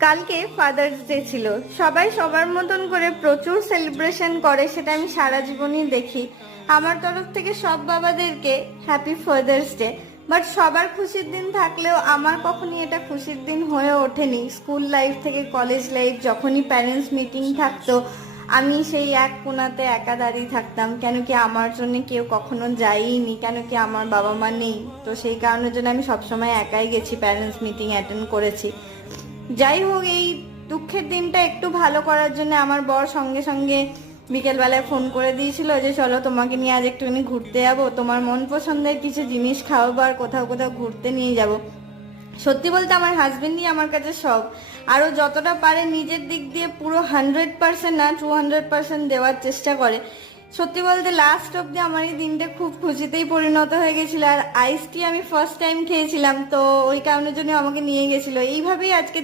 কালকে father's day ছিল। সবাই সবার মতন করে প্রচুর সেলিব্রেশন করে, সেটা আমি সারা জীবনই দেখি। আমার তরফ থেকে সব বাবাদেরকে হ্যাপি ফাদার্স ডে। বাট সবার খুশির দিন থাকলেও আমার কখনই এটা খুশির দিন হয়ে ওঠেনি। স্কুল লাইফ থেকে কলেজ লাইফ, যখনই প্যারেন্টস মিটিং থাকতো আমি সেই এক কোণাতে একা দাঁড়িয়ে থাকতাম, কেন কি আমার জন্য কেউ কখনো যায়নি, কেন কি আমার বাবা মা নেই। তো সেই কারণের জন্য আমি সবসময় একাই গেছি, প্যারেন্টস মিটিং অ্যাটেন্ড করেছি। যাই হোক, এই দুঃখের দিনটা একটু ভালো করার জন্য আমার বর সঙ্গে সঙ্গে বিকেলবেলায় ফোন করে দিয়েছিল যে চলো তোমাকে নিয়ে আজ একটুখানি ঘুরতে যাবো, তোমার মন পছন্দের কিছু জিনিস খাওয়াবো আর কোথাও কোথাও ঘুরতে নিয়ে যাব। সত্যি বলতে আমার হাজবেন্ডই আমার কাছে সব। আরও যতটা পারে নিজের দিক দিয়ে পুরো 100% না 200% দেওয়ার চেষ্টা করে। সত্যি বলতে লাস্ট অব্দি আমার এই দিনটা খুব খুশিতেই পরিণত হয়ে গেছিল। আর আইস টি আমি ফার্স্ট টাইম খেয়েছিলাম, তো ওই কারণের জন্য আমাকে নিয়ে গেছিল। এইভাবেই আজকে দিন